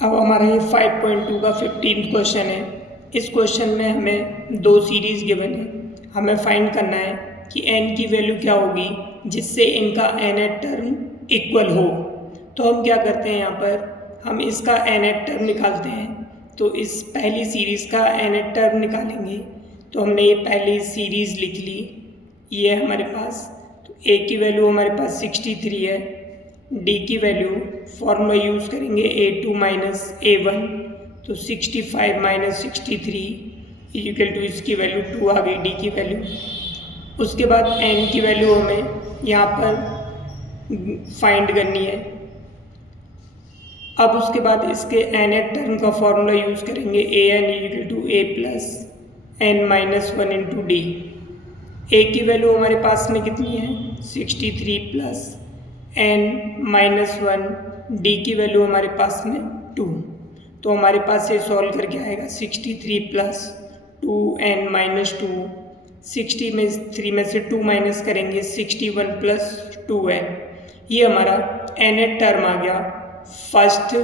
अब हमारा ये 5.2 का 15th क्वेश्चन है। इस क्वेश्चन में हमें दो सीरीज़ गिवन है। हमें फाइंड करना है कि n की वैल्यू क्या होगी जिससे इनका nth टर्म इक्वल हो। तो हम क्या करते हैं, यहाँ पर हम इसका nth टर्म निकालते हैं। तो इस पहली सीरीज़ का nth टर्म निकालेंगे। तो हमने ये पहली सीरीज़ लिख ली, ये है हमारे पास। तो a की वैल्यू हमारे पास 63 है, d की वैल्यू फॉर्मूला यूज़ करेंगे a2 माइनस a1, तो 65 माइनस 63 इक्वल टू इसकी वैल्यू 2 आ गई, d की वैल्यू। उसके बाद n की वैल्यू हमें यहाँ पर फाइंड करनी है। अब उसके बाद इसके nth टर्म का फॉर्मूला यूज़ करेंगे an equal to a plus n minus 1 into d. a की वैल्यू हमारे पास में कितनी है, 63 प्लस n माइनस 1, d की वैल्यू हमारे पास में 2। तो हमारे पास ये सॉल्व करके आएगा 63 प्लस 2n माइनस 2, 60 में 3 में से 2 माइनस करेंगे 61 प्लस 2n। ये हमारा nth टर्म आ गया फर्स्ट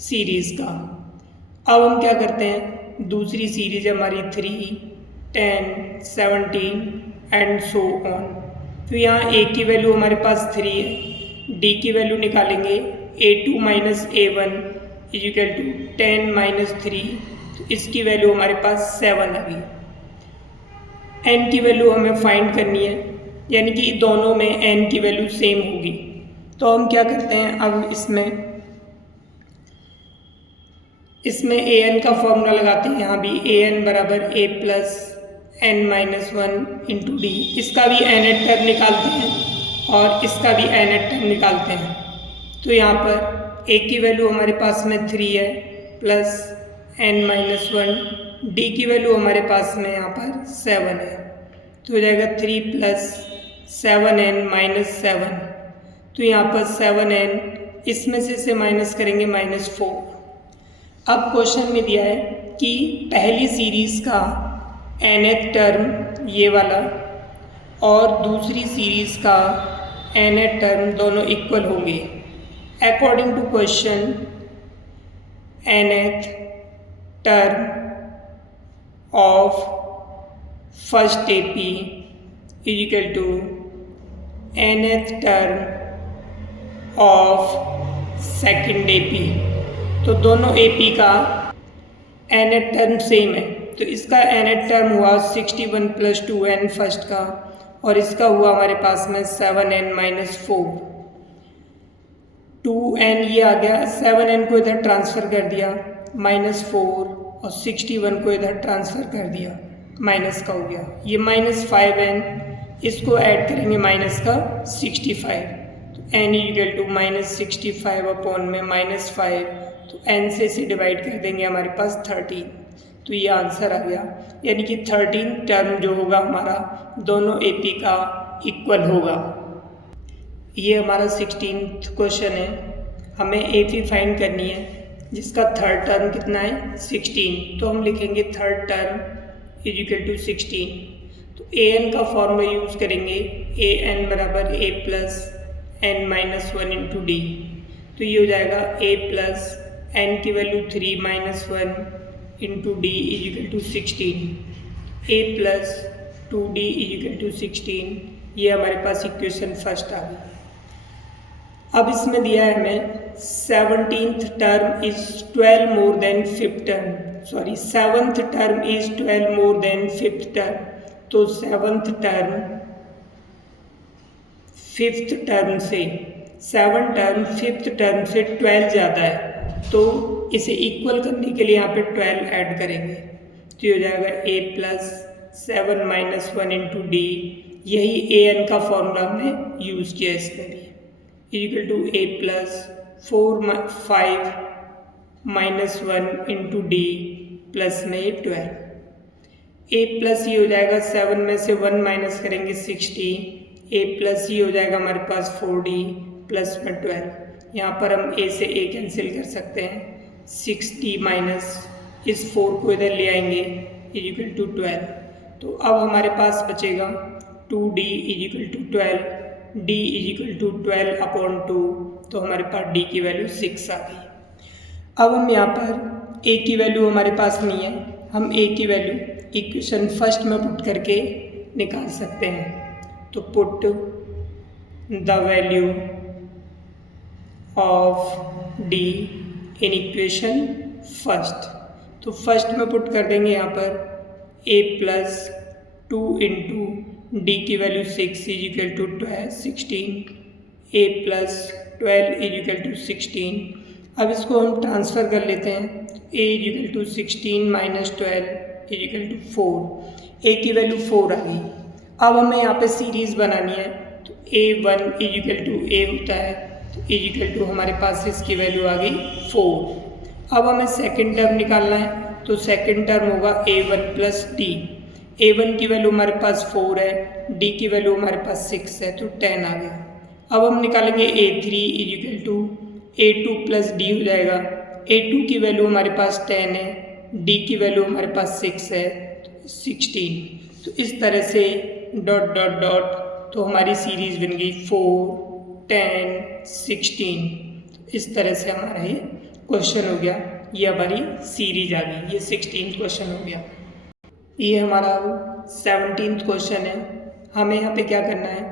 सीरीज़ का। अब हम क्या करते हैं, दूसरी सीरीज हमारी 3, 10, 17 एंड सो ऑन। तो यहाँ a की वैल्यू हमारे पास 3 है, d की वैल्यू निकालेंगे a2 minus a1 equal to 10 minus 3, तो इसकी वैल्यू हमारे पास 7 आ गई। n की वैल्यू हमें फाइंड करनी है, यानी कि दोनों में n की वैल्यू सेम होगी। तो हम क्या करते हैं, अब इसमें an का फॉर्मूला लगाते हैं। यहाँ भी an बराबर a plus n minus 1 into D. इसका भी nth टर्म निकालते हैं और इसका भी nth टर्म निकालते हैं। तो यहाँ पर a की वैल्यू हमारे पास में 3 है प्लस n माइनस 1, d की वैल्यू हमारे पास में यहाँ पर 7 है। तो हो जाएगा 3 प्लस 7n माइनस 7। तो यहाँ पर 7n, इसमें से माइनस करेंगे -4। अब क्वेश्चन में दिया है कि पहली सीरीज़ का nth टर्म ये वाला और दूसरी सीरीज़ का nth टर्म दोनों इक्वल होंगे। According to question, nth term of first AP equal to nth term of second AP। तो दोनों AP का nth टर्म सेम है। तो इसका nth टर्म हुआ 61 प्लस 2n फर्स्ट का, और इसका हुआ हमारे पास में 7n माइनस 4। 2n ये आ गया, 7n को इधर ट्रांसफ़र कर दिया -4, और 61 को इधर ट्रांसफ़र कर दिया, माइनस का हो गया ये -5n। इसको ऐड करेंगे माइनस का 65, तो n इक्वल टू -65 अपॉन में -5, तो n से इसे डिवाइड कर देंगे, हमारे पास 13। तो ये आंसर आ गया, यानी कि 13 टर्म जो होगा हमारा दोनों AP का इक्वल होगा। ये हमारा 16th क्वेश्चन है। हमें AP फाइंड करनी है जिसका थर्ड टर्म कितना है, 16। तो हम लिखेंगे थर्ड टर्म इक्वल टू 16। तो an का फॉर्मूला यूज़ करेंगे an बराबर a plus n minus 1 into d. तो ये हो जाएगा a प्लस n की value 3 minus 1 into d equal to 16, a plus 2d equal to 16। ये हमारे पास इक्वेशन फर्स्ट आ गई। अब इसमें दिया है हमें 17th term is 12 more than 5th term, sorry 7th term is 12 more than 5th term. तो 7th टर्म 5th टर्म से 7 टर्म 5th टर्म से 12 ज़्यादा है, तो इसे इक्वल करने के लिए यहाँ पे 12 ऐड करेंगे। तो ये हो जाएगा a plus 7 minus 1 into d. यही an का फॉर्मूला हमने यूज़ किया इसमें भी, equal to a plus 5 minus 1 into d plus में 12। a प्लस ये हो जाएगा 7 में से 1 माइनस करेंगे 60, a प्लस ये हो जाएगा हमारे पास 4d प्लस में 12। यहाँ पर हम a से a कैंसिल कर सकते हैं, 6d माइनस इस 4 को इधर ले आएंगे इक्वल टू 12। तो अब हमारे पास बचेगा 2d equal to 12, d equal to 12 upon 2। तो हमारे पास d की वैल्यू 6 आ गई। अब हम यहाँ पर ए की वैल्यू हमारे पास नहीं है, हम ए की वैल्यू इक्वेशन फर्स्ट में पुट करके निकाल सकते हैं। तो put the value of d in equation first. तो फर्स्ट में पुट कर देंगे यहाँ पर ए प्लस 2 इंटू डी की value 6 is equal to 16, a plus 12 is equal to 16। अब इसको हम ट्रांसफ़र कर लेते हैं। A is equal to 16 minus 12 is equal to 4। A की वैल्यू 4 आ गई। अब हमें यहाँ पे सीरीज़ बनानी है, तो a1 इज इक्वल टू ए होता है, तो इज इक्वल टू हमारे पास इसकी वैल्यू आ गई 4। अब हमें सेकेंड टर्म निकालना है, तो सेकेंड टर्म होगा a1 प्लस डी। a1 की वैल्यू हमारे पास 4 है, d की वैल्यू हमारे पास 6 है, तो 10 आ गया। अब हम निकालेंगे a3 is equal to a2 plus d हो जाएगा। a2 की वैल्यू हमारे पास 10 है, d की वैल्यू हमारे पास 6 है, तो 16। तो इस तरह से डॉट डॉट डॉट, तो हमारी सीरीज़ बन गई 4, 10, 16। तो इस तरह से हमारा ये क्वेश्चन हो गया, ये हमारी सीरीज आ गई, ये 16 क्वेश्चन हो गया। ये हमारा 17th क्वेश्चन है। हमें यहाँ पे क्या करना है,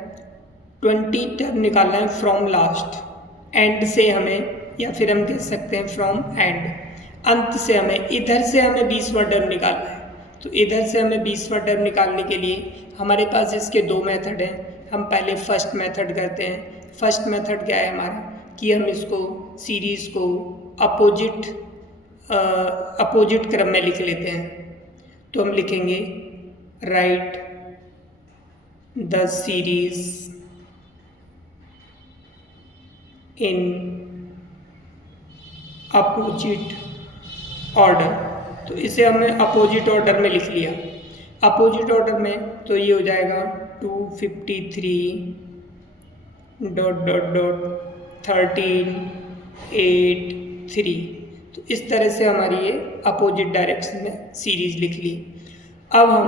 20 टर्म निकालना है फ्रॉम लास्ट। एंड से हमें, या फिर हम कह सकते हैं फ्रॉम एंड, अंत से हमें, इधर से हमें 20वां टर्म निकालना है। तो इधर से हमें 20वां टर्म निकालने के लिए हमारे पास इसके 2 मेथड हैं। हम पहले फर्स्ट मेथड करते हैं। फर्स्ट मेथड क्या है हमारा, कि हम इसको सीरीज़ को अपोजिट क्रम में लिख लेते हैं। तो हम लिखेंगे right the series in opposite order. तो इसे हमने अपोजिट ऑर्डर में लिख लिया। अपोजिट ऑर्डर में तो ये हो जाएगा 253 डॉट डॉट डॉट 13 8 3। तो इस तरह से हमारी ये अपोजिट डायरेक्शन में सीरीज़ लिख ली। अब हम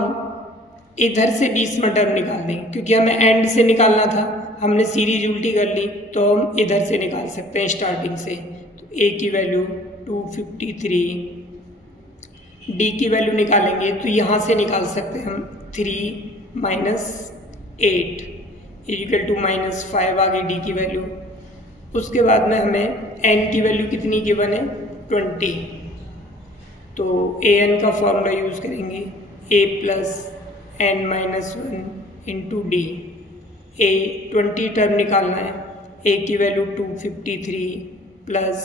इधर से 20वां टर्म निकाल देंगे, क्योंकि हमें एंड से निकालना था, हमने सीरीज उल्टी कर ली, तो हम इधर से निकाल सकते हैं स्टार्टिंग से। तो ए की वैल्यू 253, डी की वैल्यू निकालेंगे तो यहाँ से निकाल सकते हैं हम 3 माइनस 8 इक्वल टू -5 आ गई डी की वैल्यू। उसके बाद में हमें एन की वैल्यू कितनी गिवन है, 20। तो ए एन का फॉर्मूला यूज़ करेंगे, a plus n minus 1 into d. A 20 term निकालना है, ए की वैल्यू 253 प्लस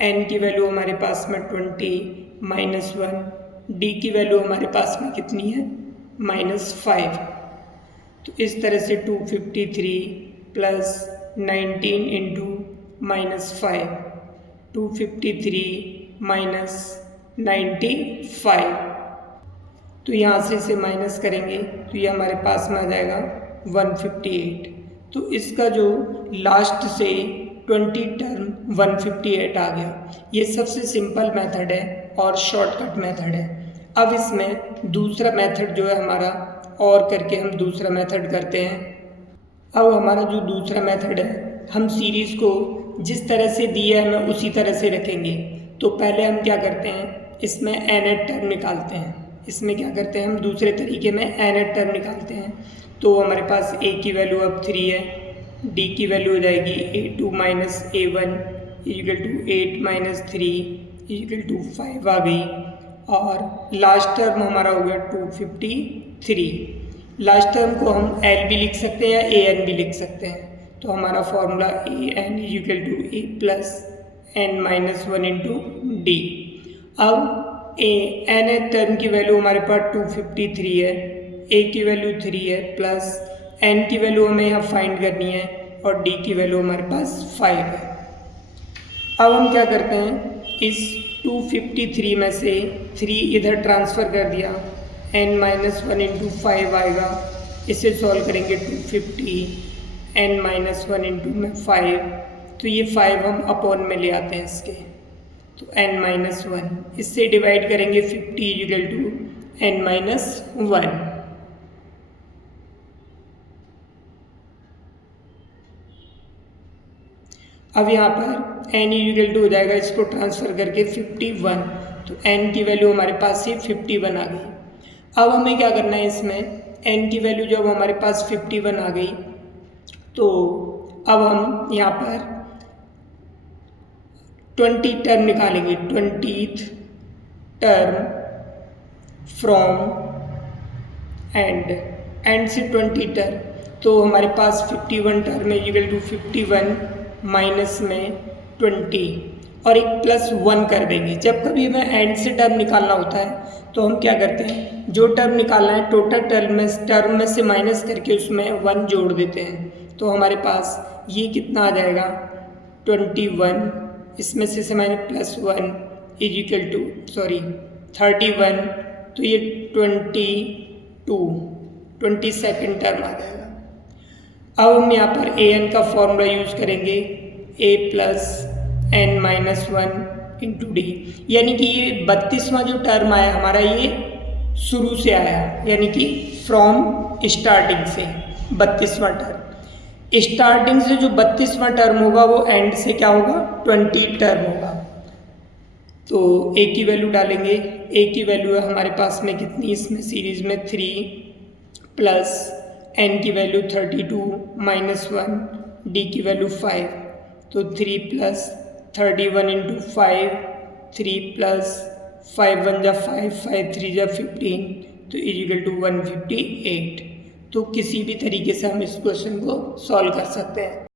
एन की वैल्यू हमारे पास में 20 माइनस 1, डी की वैल्यू हमारे पास में कितनी है, -5। तो इस तरह से 253 प्लस 19 इंटू -5, 253 माइनस 95। तो यहाँ से इसे माइनस करेंगे तो ये हमारे पास में आ जाएगा 158। तो इसका जो लास्ट से 20 टर्म 158 आ गया। ये सबसे सिंपल मेथड है और शॉर्टकट मेथड है। अब इसमें दूसरा मेथड जो है हमारा, और करके हम दूसरा मेथड करते हैं। अब हमारा जो दूसरा मेथड है, हम सीरीज़ को जिस तरह से दी है हमें उसी तरह से रखेंगे। तो पहले हम क्या करते हैं, इसमें nth टर्म निकालते हैं। इसमें क्या करते हैं, हम दूसरे तरीके में nth टर्म निकालते हैं। तो हमारे पास a की वैल्यू अब 3 है, d की वैल्यू हो जाएगी a2 minus a1 equal to 8 minus 3 equal to 5 आ गई। और लास्ट टर्म हमारा हो गया 253। लास्ट टर्म को हम l भी लिख सकते हैं या an भी लिख सकते हैं। तो हमारा formula an equal to a plus n minus 1 into d. अब nth टर्म की वैल्यू हमारे पास 253 है, a की वैल्यू 3 है, प्लस n की वैल्यू हमें यहाँ फाइंड करनी है और d की वैल्यू हमारे पास 5 है। अब हम क्या करते हैं, इस 253 में से 3 इधर ट्रांसफ़र कर दिया, n माइनस 1 इंटू 5 आएगा। इसे सॉल्व करेंगे 250 n माइनस 1 इंटू में 5, तो ये 5 हम अपॉन में ले आते हैं इसके, तो n माइनस 1 इससे डिवाइड करेंगे 50 इक्वल टू n माइनस 1। अब यहाँ पर n इक्वल टू हो जाएगा, इसको ट्रांसफ़र करके 51, तो n की वैल्यू हमारे पास ये 51 आ गई। अब हमें क्या करना है, इसमें n की वैल्यू जब हमारे पास 51 आ गई तो अब हम यहाँ पर 20 टर्म निकालेंगे, 20th टर्म फ्रॉम एंड से 20 टर्म, तो हमारे पास 51 टर्म इक्वल टू 51 माइनस में 20 और एक +1 कर देंगे। जब कभी हमें एंड से टर्म निकालना होता है तो हम क्या करते हैं, जो टर्म निकालना है टोटल टर्म में से माइनस करके उसमें 1 जोड़ देते हैं, तो हमारे पास ये कितना आ जाएगा 21, इसमें से माइनस +1 इज इक्वल टू 31, तो ये 22 टर्म आ जाएगा। अब हम यहाँ पर an का फॉर्मूला यूज़ करेंगे, a plus n minus 1 into D, यानी कि ये 32वां जो टर्म आया हमारा ये शुरू से आया, यानी कि फ्रॉम स्टार्टिंग से 32वां टर्म, स्टार्टिंग से जो 32वां टर्म होगा वो एंड से क्या होगा 20 टर्म होगा। तो a की वैल्यू डालेंगे, a की वैल्यू है हमारे पास में कितनी, इसमें सीरीज में 3 प्लस n की वैल्यू 32 माइनस 1, d की वैल्यू 5, तो 3 प्लस 31 इंटू 5, 3 प्लस 5 1 जा 5, 5 3 जा 15, तो इक्वल टू 158। तो किसी भी तरीके से हम इस क्वेश्चन को सॉल्व कर सकते हैं।